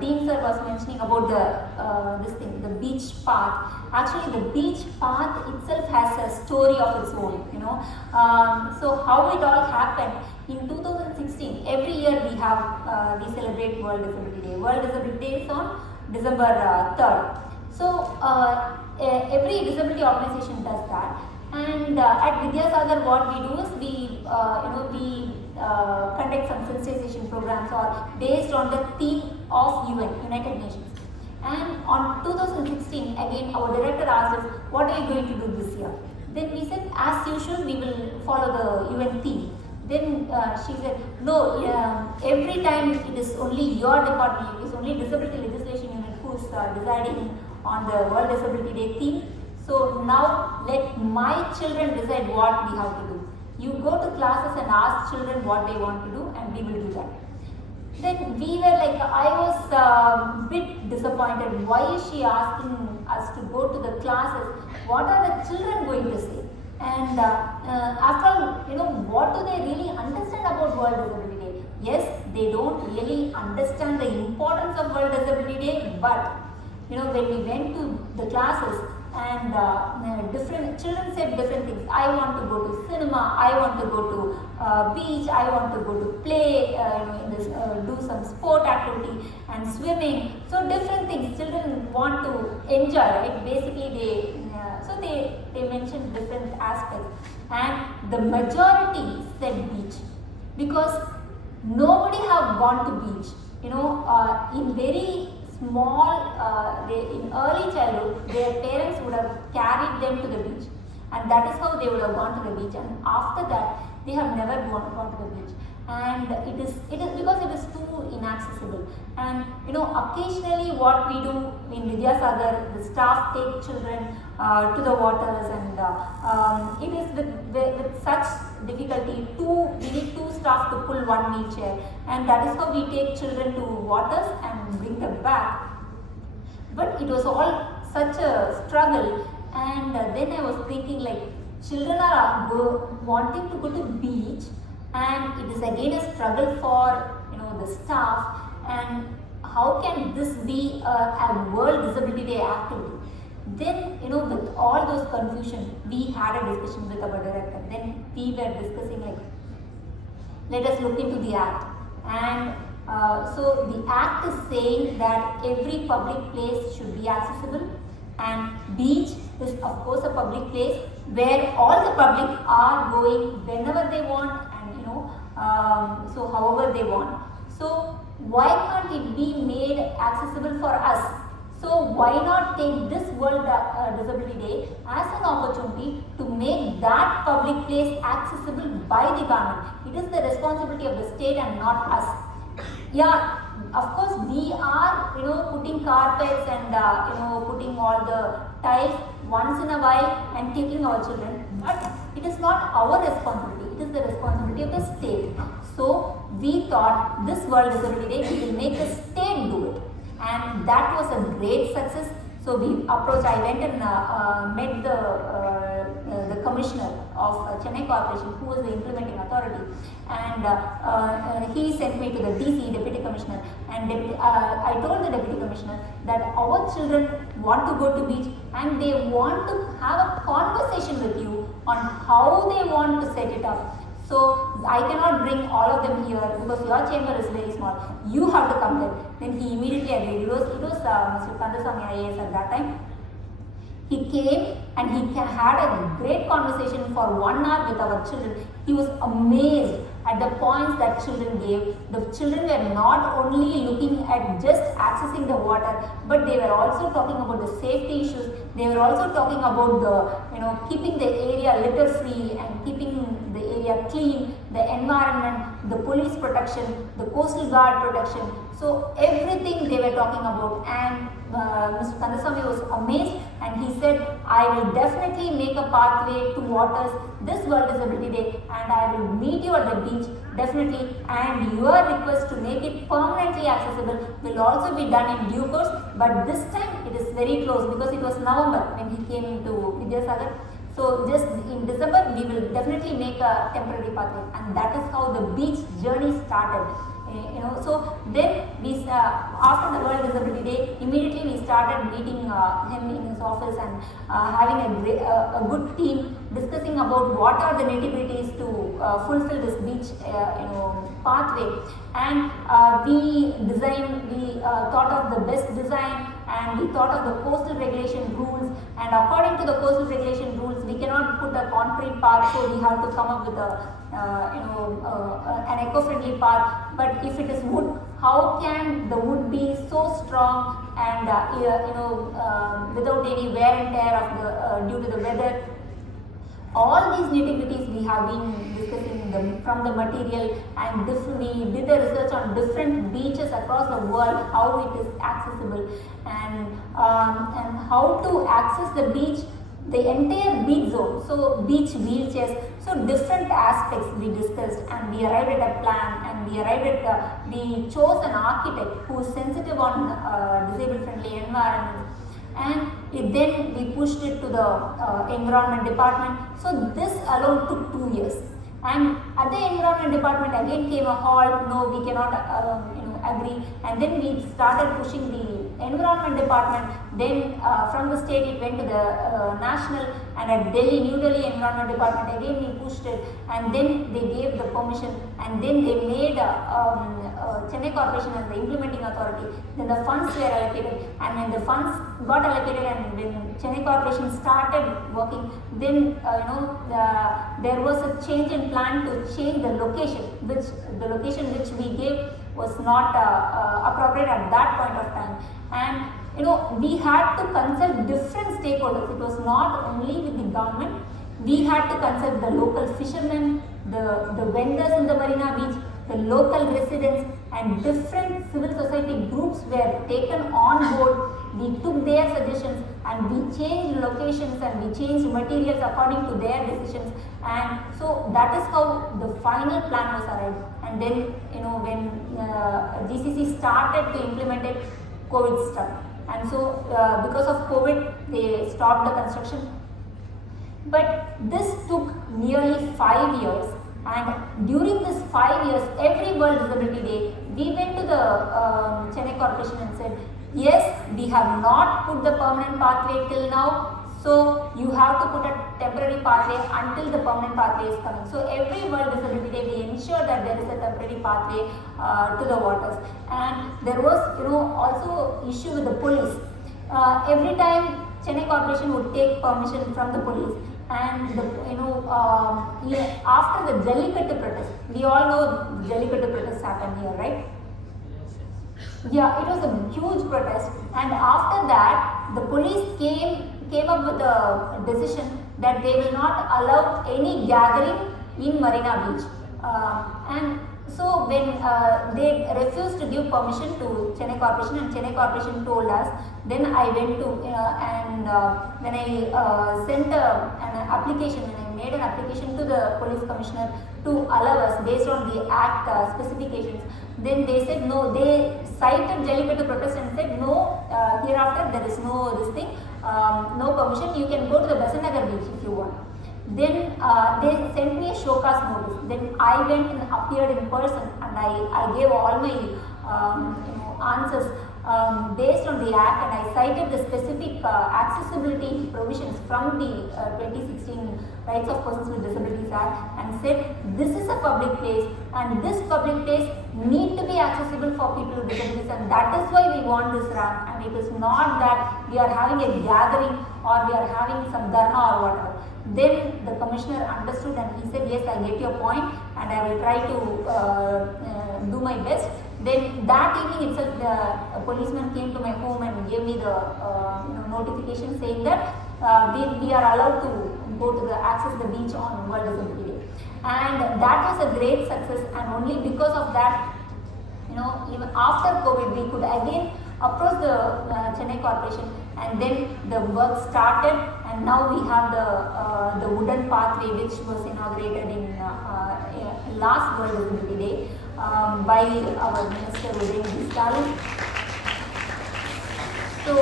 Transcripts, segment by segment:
Dean sir was mentioning about the beach path. Actually, the beach path itself has a story of its own, so how it all happened in 2016. Every year we celebrate World Disability Day. World Disability Day is on December 3rd. So every disability organization does that. And at Vidyasagar, what we do is we conduct some sensitization programs or based on the theme of United Nations. And on 2016, again, our director asked us, what are you going to do this year? Then we said, as usual, we will follow the UN theme. Then she said, no, every time it is only your department, it is only Disability Legislation Unit who is deciding on the World Disability Day theme. So now let my children decide what we have to do. You go to classes and ask children what they want to do, and we will do that. Then we were like, I was a bit disappointed. Why is she asking us to go to the classes? What are the children going to say? And after all, what do they really understand about World Disability Day? Yes, they don't really understand the importance of World Disability Day, but when we went to the classes, and different children said different things. I want to go to cinema, I want to go to beach, I want to go to play, do some sport activity and swimming. So different things children want to enjoy, right? Basically they mentioned different aspects, and the majority said beach, because nobody have gone to beach. In very small, in early childhood, their parents would have carried them to the beach, and that is how they would have gone to the beach. And after that, they have never gone to the beach, and it is because it is too inaccessible. And occasionally, what we do in Vidyasagar, the staff take children to the waters, and it is with such difficulty. We need two staff to pull one wheelchair, and that is how we take children to waters and bring them back. But it was all such a struggle, and then I was thinking, like, children are wanting to go to beach, and it is again a struggle for the staff. And how can this be a World Disability Day activity? Then with all those confusion, we had a discussion with our director. Then we were discussing, like, let us look into the act. And so the act is saying that every public place should be accessible, and beach is of course a public place where all the public are going whenever they want, and so however they want. So why can't it be made accessible for us? So why not take this World Disability Day as an opportunity to make that public place accessible by the government? It is the responsibility of the state and not us. Yeah, of course we are putting carpets and putting all the tiles once in a while and taking our children, but it is not our responsibility. It is the responsibility of the state. So we thought this World Disability Day, we will make the state do it, and that was a great success. So we approached. I went and met the commissioner of Chennai Corporation, who was the implementing authority, and he sent me to the DC, Deputy Commissioner, and I told the Deputy Commissioner that our children want to go to beach and they want to have a conversation with you on how they want to set it up. So I cannot bring all of them here because your chamber is very small. You have to come there. Then he immediately agreed. It was Mr. Kandasamy IAS at that time. He came and he had a great conversation for 1 hour with our children. He was amazed at the points that children gave. The children were not only looking at just accessing the water, but they were also talking about the safety issues. They were also talking about the keeping the area litter free and keeping the area clean, the environment, the police protection, the coastal guard protection. So everything they were talking about, and Mr. Kandasamy was amazed, and he said, I will definitely make a pathway to waters this World Disability Day, and I will meet you at the beach definitely, and your request to make it permanently accessible will also be done in due course, but this time it is very close because it was November when he came into Vidyasagar. So just in December we will definitely make a temporary pathway, and that is how the beach journey started. So then we after the World Disability Day, immediately we started meeting him in his office and having a good team discussing about what are the nitty-gritties to fulfill this beach pathway, and we thought of the best design, and we thought of the coastal regulation rules, and according to the coastal regulation rules we cannot put a concrete path, so we have to come up with an eco-friendly path. But if it is wood, how can the wood be so strong and without any wear and tear due to the weather? All these nitty-gritties we have been discussing from the material, and we did the research on different beaches across the world, how it is accessible, and how to access the beach, the entire beach zone, so beach wheelchairs, so different aspects we discussed, and we arrived at a plan, and we chose an architect who is sensitive on disabled friendly environment, and then we pushed it to the environment department. So this alone took 2 years, and at the environment department again came a halt, no, we cannot agree, and then we started pushing the environment department, then from the state it went to the national, and at New Delhi environment department again we pushed it, and then they gave the permission, and then they made Chennai Corporation as the implementing authority. Then the funds were allocated, and when the funds got allocated and when Chennai Corporation started working, then there was a change in plan to change the location, which we gave was not appropriate at that point of time, and we had to consult different stakeholders. It was not only with the government, we had to consult the local fishermen, the vendors in the Marina Beach, the local residents, and different civil society groups were taken on board. We took their suggestions and we changed locations and we changed materials according to their decisions, and so that is how the final plan was arrived. And then when GCC started to implement it, COVID struck, and so because of COVID they stopped the construction. But this took nearly 5 years, and during this 5 years, every World Disability Day, we went to the Chennai Corporation and said, yes, we have not put the permanent pathway till now, so you have to put a temporary pathway until the permanent pathway is coming. So every World Disability Day, we ensure that there is a temporary pathway to the waters. And there was also issue with the police. Every time Chennai Corporation would take permission from the police, and after the Jallikattu protest, we all know Jallikattu protest happened here, right? Yeah, it was a huge protest, and after that, the police came up with a decision that they will not allow any gathering in Marina Beach, and so when they refused to give permission to Chennai Corporation, and Chennai Corporation told us, then I went to when I sent an application, when I made an application to the police commissioner to allow us based on the act specifications, then they said no, they cited Jallikattu protest and said no, hereafter there is no this thing, no permission, you can go to the Besanagar beach if you want. Then they sent me a show cause notice. Then I went and appeared in person, and I gave all my answers based on the act, and I cited the specific accessibility provisions from the 2016 Rights of Persons with Disabilities Act, and said this is a public place, and this public place need to be accessible for people with disabilities, and that is why we want this ramp, and it is not that we are having a gathering or we are having some dharna or whatever. Then the commissioner understood, and he said, yes, I get your point, and I will try to do my best. Then that evening itself, the policeman came to my home and gave me the notification saying that we are allowed to go to access the beach on World Disability Day, and that was a great success. And only because of that, even after COVID, we could again approach the Chennai Corporation, and then the work started, and now we have the wooden pathway which was inaugurated in last World Disability Day by our Minister TNDALU. So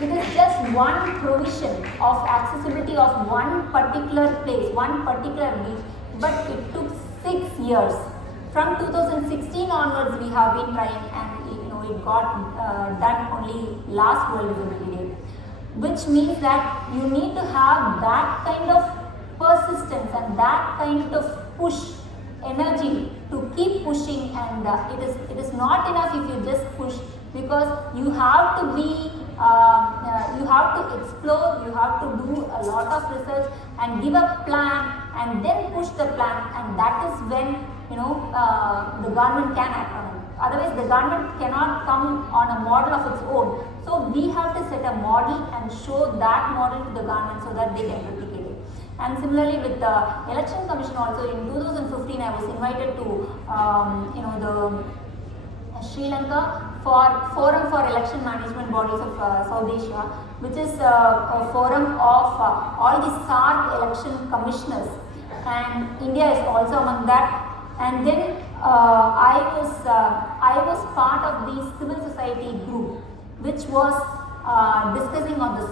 it is just one provision of accessibility of one particular place, one particular beach, but it took 6 years From 2016 onwards, we have been trying, and it got done only last World Disability Day, which means that you need to have that kind of persistence and that kind of push energy to keep pushing, and it is not enough if you just push, because you have to be you have to explore, you have to do a lot of research and give a plan and then push the plan, and that is when the government can act on it. Otherwise the government cannot come on a model of its own. So we have to set a model and show that model to the government so that they can replicate it. And similarly with the Election Commission also, in 2015 I was invited to the Sri Lanka for Forum for Election Management Bodies of South Asia, which is a forum of all the SARC election commissioners, and India is also among that. And then I was part of the civil society group which was discussing on the